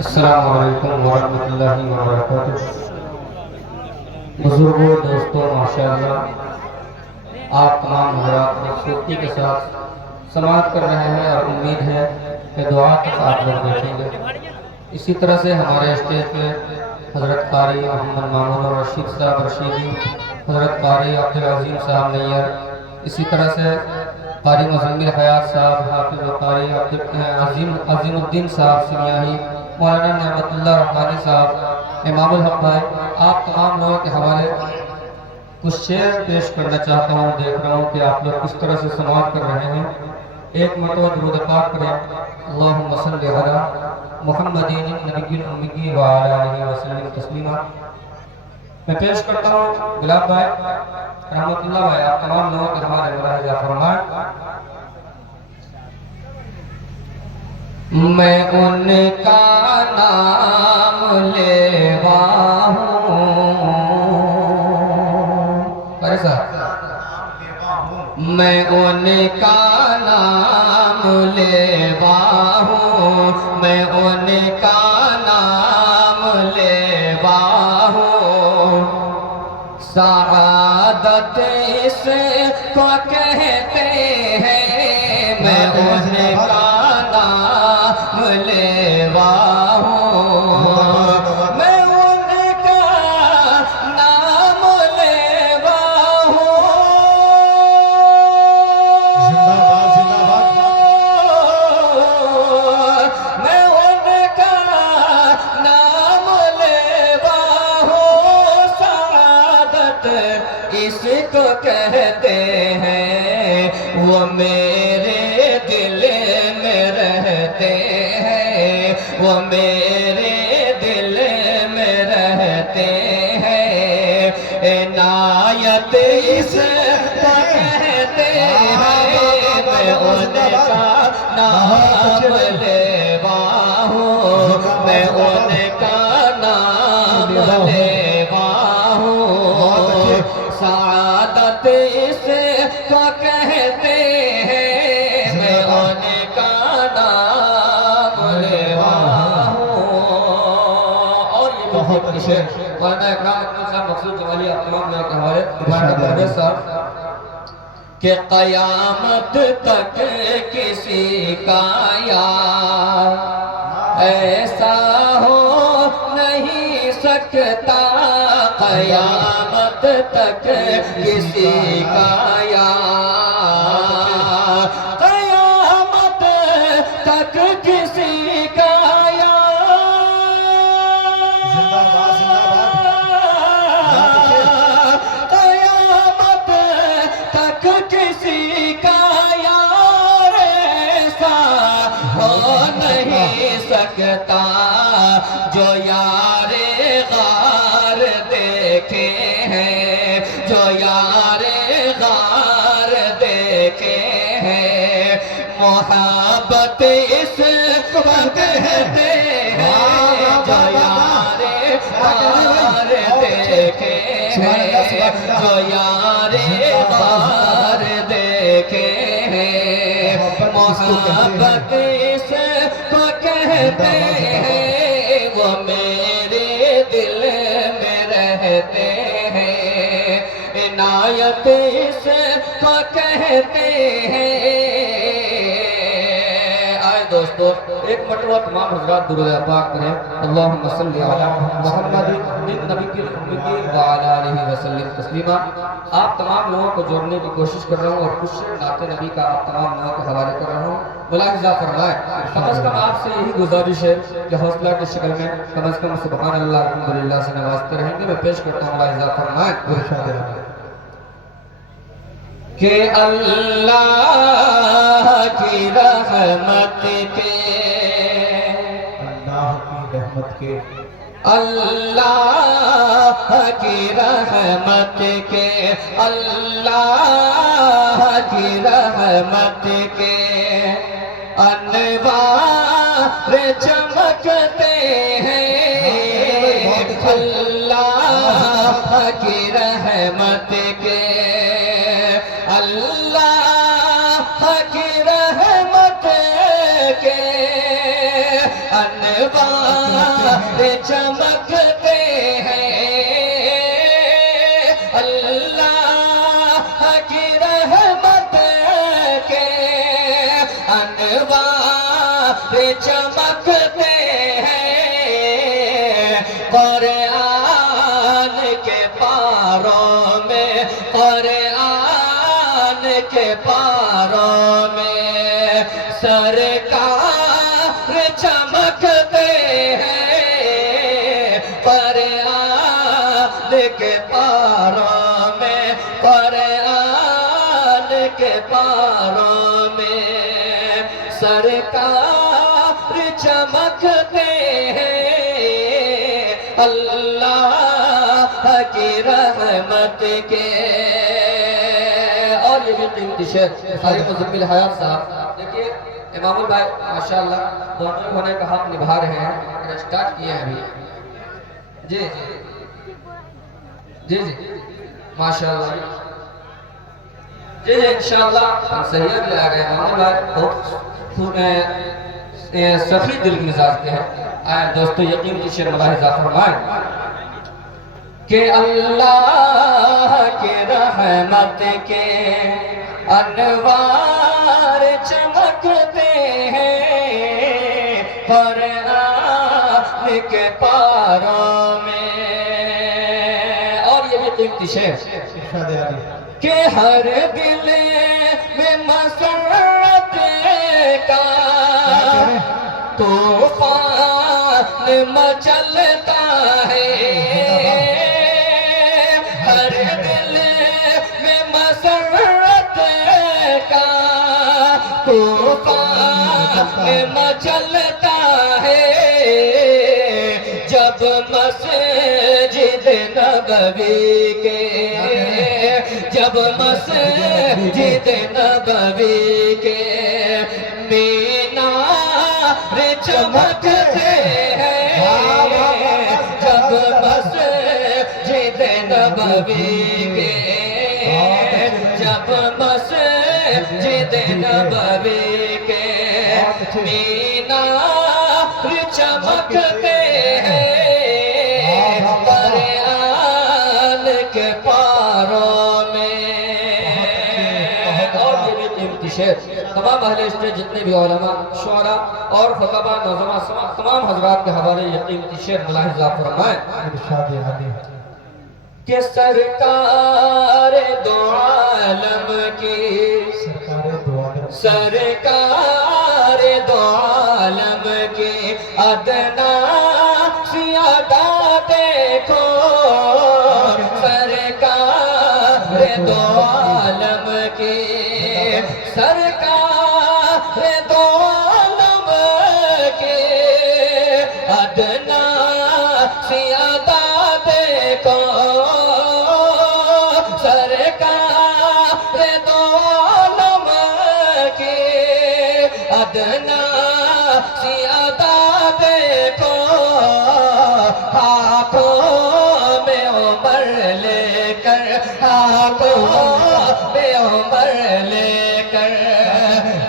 السلام علیکم ورحمۃ اللہ وبرکاتہ۔ بزرگوں، دوستوں، ماشاءاللہ آپ تمام حضرات خوبصورتی کے ساتھ سماعت کر رہے ہیں اور امید ہے کہ دعا تک آپ لوگ بیٹھیں گے۔ اسی طرح سے ہمارے اسٹیج پہ حضرت قاری محمد مامون الرشید صاحب رشیدی، حضرت قاری عبدالعظیم صاحب نیئر، اسی طرح سے قاری مزمل حیات صاحب، حافظ و قاری عظیم الدین صاحب سمیاہی، مولانا نعمت اللہ رحمانی صاحب، امام الحق بھائی، آپ تمام لوگوں کے حوالے کچھ شعر پیش کرنا چاہتا ہوں۔ دیکھ رہا ہوں کہ آپ لوگ کس طرح سے سماعت کر رہے ہیں۔ ایک مرتبہ درود پاک کریں، اللہم صلی علی محمد النبی الامی وعلی آلہ وسلم تسلیما۔ میں پیش کرتا ہوں گلاب بھائی رحمت اللہ بھائی، آپ تمام لوگوں کے حوالے ملاحظہ فرمائیں۔ میں ان کا نام لیوا ہوں، ایسا میں ان کا نام لیوا ہوں، میں ان کا نام لیوا ہوں، سعادت اس کو کہتے ہیں، میں ان کا نام لیوا ہوں، میں ان کا نام لیوا ہوں، میں ان کا نام لیوا ہوں، سعادت اس کو کہتے ہیں، وہ میرے دل میں رہتے ہیں، وہ میرے دل میں رہتے ہیں، عنایت اس کو کہتے ہیں، میں ان کا نام لیوا ہوں، میں ان کا نام لیوا ہوں، سعادت اس کو کہتے ہیں، میں ان کا نام لیوا ہوں۔ اور یہ بہت کچھ ہے، مولانا اکرام اکمل صاحب مقصود جمالی آپ تمام لوگوں کے حوالے مولانا پرویز صاحب، کہ قیامت تک کسی کا یار ایسا ہو نہیں سکتا، قیامت تک کسی کا یار، قیامت تک کسی کا قیامت تک کسی کا یار ایسا ہو نہیں سکتا، جو یار غار دیکھے ہیں، جو یار غار دیکھے ہیں، محبت اس کو کہتے ہیں، جو یار غار دیکھے ہیں، جو یار غار دیکھے ہیں، محبت اس کو کہتے ہیں، وہ میرے دل میں رہتے ہیں، عنایت اس کو کہتے ہیں۔ آئے دوستو، ایک مرتبہ تمام حضرات درود پاک کریں، اللہم صلی علی محمد النبی الامی وعلی آلہ وسلم تسلیما۔ آپ تمام لوگوں کو جوڑنے کی کوشش کر رہا ہوں اور کچھ نعت نبی کا آپ تمام لوگوں کے حوالے کر رہا ہوں، ملاحظہ فرمائیں۔ کم از کم آپ سے یہی گزارش ہے کہ حوصلہ کی شکل میں کم از کم سبحان اللہ الحمدللہ سے نوازتے رہیں گے۔ میں پیش کرتا ہوں، ملاحظہ فرمائیں کہ اللہ کی رحمت کے، اللہ کی رحمت کے، اللہ کی رحمت کے انوار چمکتے ہیں، اللہ کی رحمت کے، اللہ کی رحمت کے انوار چمکتے ہیں اللہ کی رحمت کے انوار چمکتے ہیں قرآن کے پاروں میں قرآن کے پاروں میں سرکار چمکتے ہیں قرآن کے پاروں میں قرآن کے پاروں میں سرکار چمکتے ہیں اللہ کی رحمت کے. اور یہ بھی قیمتی شعر قاری مزمل حیات صاحب. دیکھیے امام البھائی ماشاءاللہ دونوں ہونے کا حق نبھا رہے ہیں. اسٹارٹ کیے ہیں ابھی. جی جی جی ماشاءاللہ. جی انشاءاللہ صحیح بھی آ گئے. امام البھائی بہت سخی دل مزاج کے ہیں. آئے دوستو یقین کی شعر ملاحظہ فرمائیں کہ اللہ کی رحمت کے انوار چمکتے ہیں قرآن کے پاروں میں. اور یہ بھی قیمتی شعر کہ ہر دل میں مسرت کا طوفان مچلتا ہے. ہر دل میں مسرت کا طوفان مچلتا ہے جب مسجد نبوی کے جب مسجد نبوی کے مینار چمکتے ہیں جب مسجد نبوی کے جب مسجد نبوی کے مینار چمکتے ہیں قرآن کے پاروں میں. اور یہ بھی قیمتی شعر تمام اہل اسٹیج جتنے بھی علماء شعراء اور خطباء نظماء تمام حضرات کے حوالے یہ قیمتی شعر ملاحظہ فرمائیں کہ سرکار دو عالم کی سرکار دو عالم کی ادنا سی ادا دیکھو سرکار دو عالم کی سرکار دو عالم کی ادنا سی ادا دیکھو سرکار دو عالم کی ادنا سی ادا دیکھو ہاتھوں میں عمر لے کر ہاتھوں میں عمر لے کر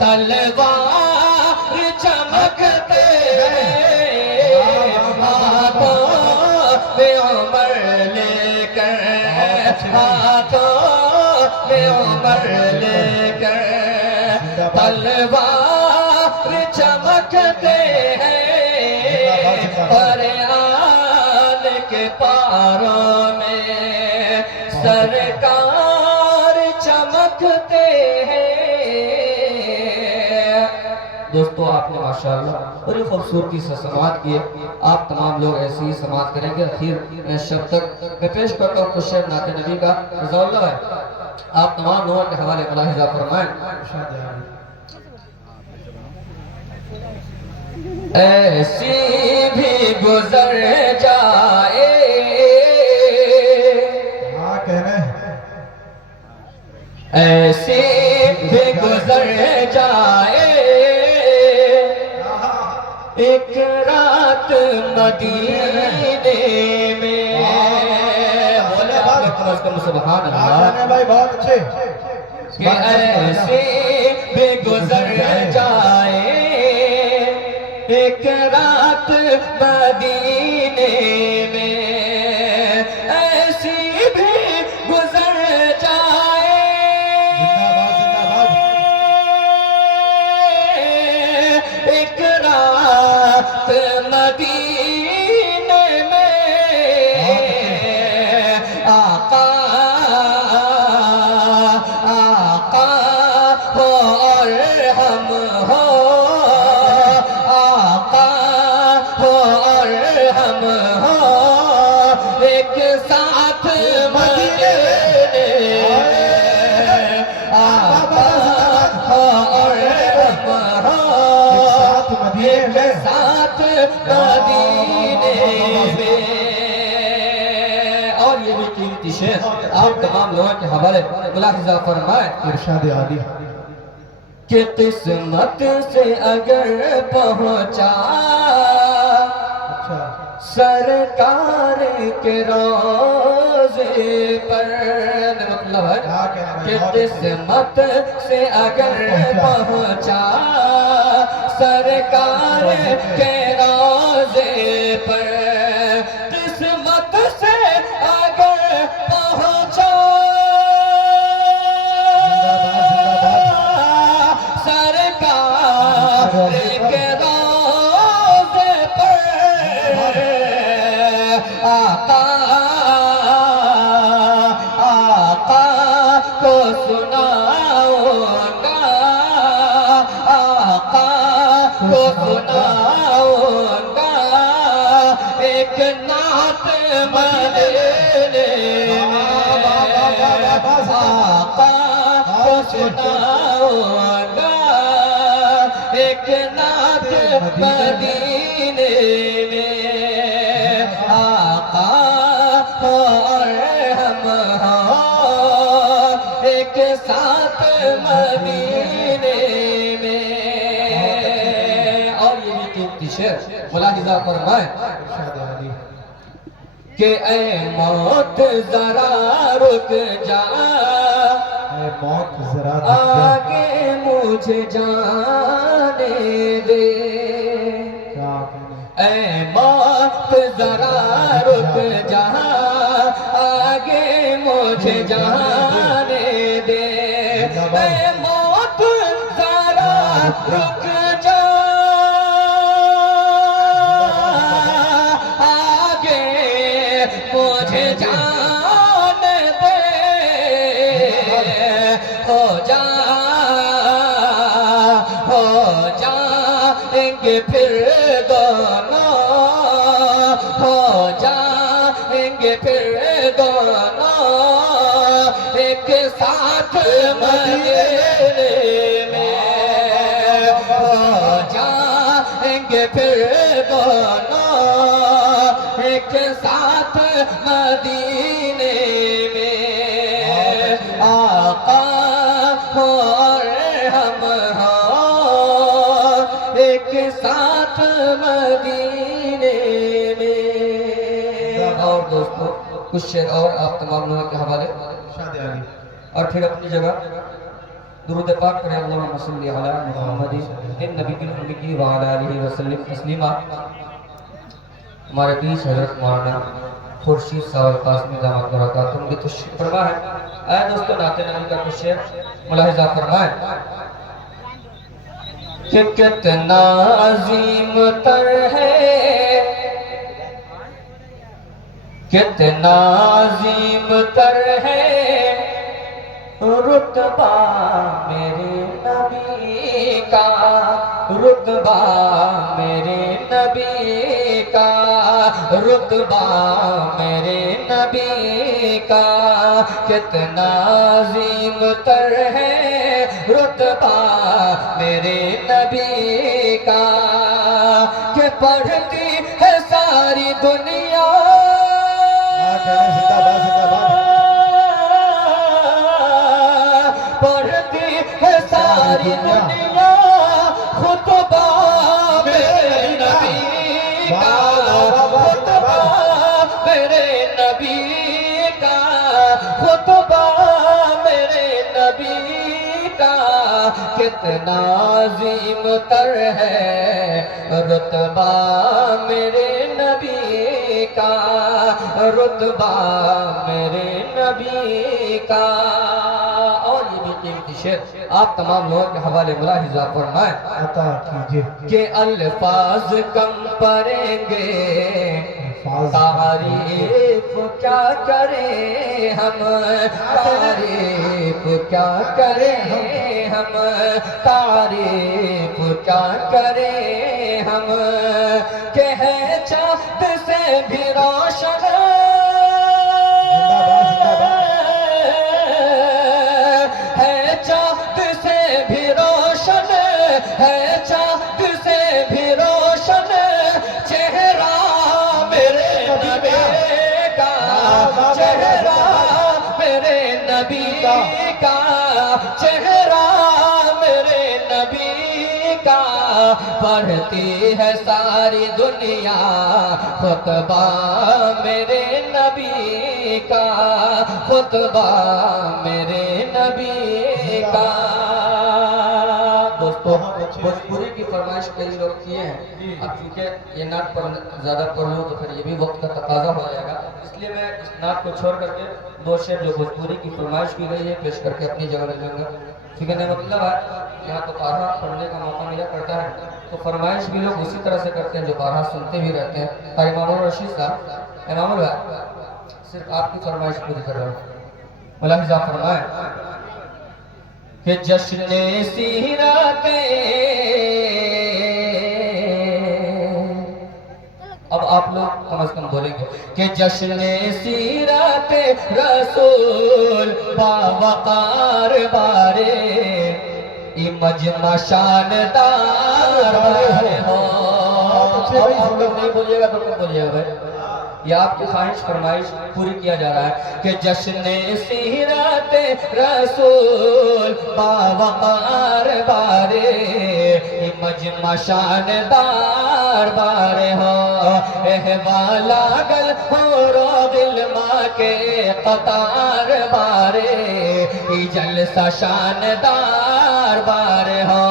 تلوار چمکتے ہیں ہاتھوں میں عمر لے کر ہاتھوں میں عمر لے کر تلوار چمکتے ہیں قرآن کے پاروں میں سرکار چمکتے ہیں. دوستو آپ نے ماشاءاللہ بڑی خوبصورتی سے سماعت کی ہے. آپ تمام لوگ ایسی ہی سماعت کریں گے. اخیر شب تک میں پیش کرتا ہوں کچھ شعر نعت نبی کا رضا اللہ ہے. آپ تمام لوگوں کے حوالے ملاحظہ فرمائیں. ایسی بھی گزر جائے ایسی بھی گزر جائے ایک رات مدینے میں بولے سبحان اللہ بھائی بہت اچھے کہ ایسی بھی گزر جائے ایک رات ساتھ مدینے میں ایسی بھی گزر جائے، ایک رات مدینے میں آقا آقا ہو اور ہم ہو، آقا ہو اور ہم ہو، ایک ساتھ مدینے میں آقا ہو اور ہم ہو، ایک ساتھ مدینے میں۔ اور یہ بھی قیمتی شعر آپ تمام لوگوں کے حوالے ملاحظہ فرمائیں۔ ارشاد عالی کہ قسمت سے اگر پہنچا اچھا سرکار کے روضے پر، مطلب ہے کہ قسمت سے اگر پہنچا سرکار کے روضے پر، قسمت سے اگر پہنچا سرکار کے روضے پر، آقا آقا کو سناؤں گا، آقا کو سناؤں گا، ایک نعت مدینے میں، آقا کو سناؤں گا، ایک نعت مدینے میں، آقا ہو اور ہم ہو، ایک ساتھ مدینے میں۔ اور یہ بھی قیمتی شعر ملاحظہ فرمائیں ارشاد عالی کہ اے موت ذرا رک جا، اے موت ذرا رک جا، آگے مجھے جانے دے، کیا کہنا اے موت ذرا رک جا، آگے مجھے جانے دے، اے موت ذرا رک جا، آگے مجھے جانے دے، ہو جائیں گے پھر دونوں، ہو جائیں گے پھر دونوں، ایک ساتھ مدینے میں، ہو جائیں گے پھر دونوں، ایک ساتھ مدینے میں، آقا ہو اور ہم ہو، ایک ساتھ مدینے میں۔ اور دوستو کچھ شعر اور آپ تمام لوگوں کے حوالے، ارشاد عالی اور پھر اپنی جگہ درود پاک کریں اللہم صلی علی محمد النبی الامی وعلی آلہ وسلم تسلیما۔ ہمارے بیچ حضرت مولانا خورشید صاحب قاسمی دامت برکاتہم بھی تشریف فرما ہے۔ اے دوستو نعت نبی کا کچھ شعر ملاحظہ فرمائیں کہ کتنا عظیم تر ہے، کتنا عظیم تر ہے رتبہ میرے نبی کا، رتبہ میرے نبی کا، رتبہ میرے نبی کا، کتنا عظیم تر ہے رتبہ میرے نبی کا، کہ پڑھتی ہے ساری دنیا، پڑھتی ہے ساری دنیا خطبہ میرے نبی کا، خطبہ میرے نبی کا، خطبہ میرے نبی کا، کہ کتنا عظیم تر ہے رتبہ میرے نبی کا، رتبہ میرے نبی کا۔ اور یہ بھی قیمتی شعر آپ تمام لوگوں کے حوالے ملاحظہ فرمائیں عطا کیجئے کہ الفاظ کم پڑیں گے، تعریف کیا کریں ہم، تعریف کیا کریں ہم، تعریف کیا کریں ہم، کہ ہے چاند سے بھی روشن، ہے چاند سے بھی روشن، ہے چاند سے بھی روشن چہرہ میرے نبی کا، چہرہ میرے نبی کا، چہرہ میرے نبی کا۔ پڑھتی ہے ساری دنیا خطبہ میرے نبی کا، خطبہ میرے نبی کا۔ دوستو بھوجپوری کی فرمائش کئی لوگ کیے ہیں، اب چونکہ یہ نعت پر زیادہ پڑھ لوں تو پھر یہ بھی وقت کا تقاضا ہو جائے گا، اس لیے میں اس نعت کو چھوڑ کر کے دو شعر جو بھوجپوری کی فرمائش کی گئی ہے پیش کر کے اپنی جگہ لے لوں گا۔ ٹھیک ہے، نعمت اللہ بھائی، یہاں تو بارہا پڑھنے کا موقع ملا کرتا ہے تو فرمائش بھی لوگ اسی طرح سے کرتے ہیں جو بارہا سنتے بھی رہتے ہیں۔ اور امام الرشید صاحب، امام البھائی صرف آپ کی فرمائش پوری کر رہا ہوں، ملاحظہ فرمائیں کہ جشن سیرت، اب آپ لوگ کم از کم بولیں گے کہ جشن سیرت رسول باوقار بارے، ای مجمع شاندار بارے ہو۔ اب آپ لوگ نہیں بولیے گا تو کب بولیے گا بھائی؟ یہ آپ کی خواہش فرمائش پوری کیا جا رہا ہے کہ جشن سیرت رسول باوقار بارے، مجمع شاندار بارے ہو، احوالا گل ہو رو غلما کے قطار بارے، جلسہ شاندار بارے ہو،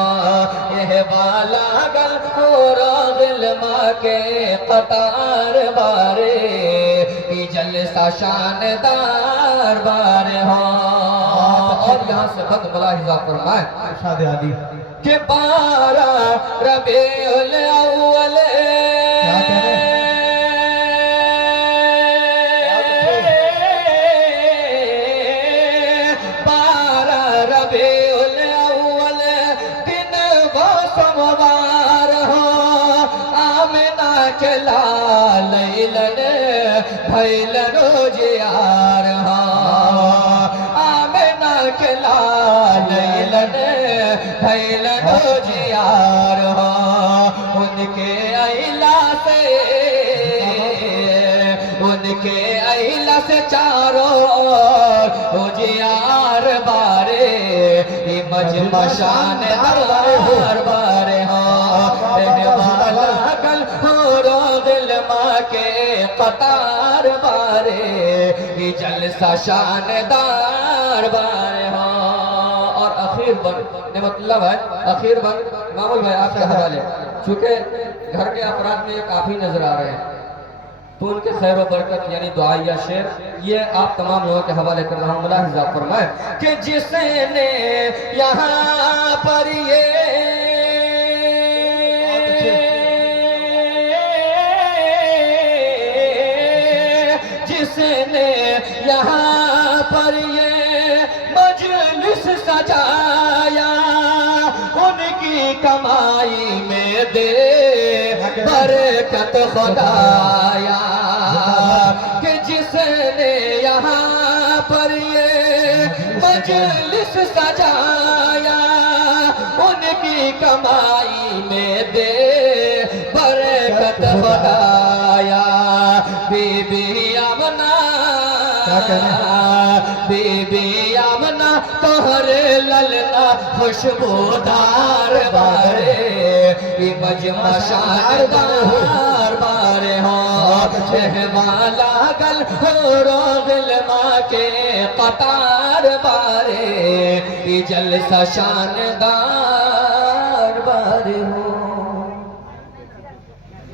احوالا گل ہو رو غلما کے قطار بارے، جلسہ شاندار بارے ہو۔ اور یہاں سے خط ملاحظہ فرمائیں ارشاد علی کہ 12 ربیع الاول، کیا کہہ رہے ہیں؟ 12 ربیع الاول دن وہ سموار ہو، آمنہ کے لیلن بھیلن جیار ہو، آمنہ کے لیلن بھیلن جیار ہو، ان کے اہلا سے، ان کے اہلا سے چاروں اجیار بارے، یہ مجمع شاندار بارے ہو، احوالا گل ہو رو غلما کے قطار بارے، یہ جلسہ شاندار بارے ہو۔ اور اخیر بن نعمت اللہ بھائی، اخیر بن معمول بھائی آپ کے حوالے، چونکہ گھر کے افراد میں یہ کافی نظر آ رہے ہیں تو ان کے خیر و برکت یعنی دعائیہ شعر یہ آپ تمام لوگوں کے حوالے کر رہا ہوں، ملاحظہ فرمائیں کہ جس نے یہاں پر یہ جس نے یہاں پر یہ مجلس سجایا، ان کی کمائی میں دے برکت خدایا، کہ جس نے یہاں پر یہ مجلس سجایا، ان کی کمائی میں دے برکت خدایا۔ بی بی آمنہ، بی بی آمنہ تمہارے للنا خوشبودار بارے، یہ مجمع شاندار بارے ہو، احوالا پاگل ہو روغل ماں کے قطار بارے یہ جلسہ شاندار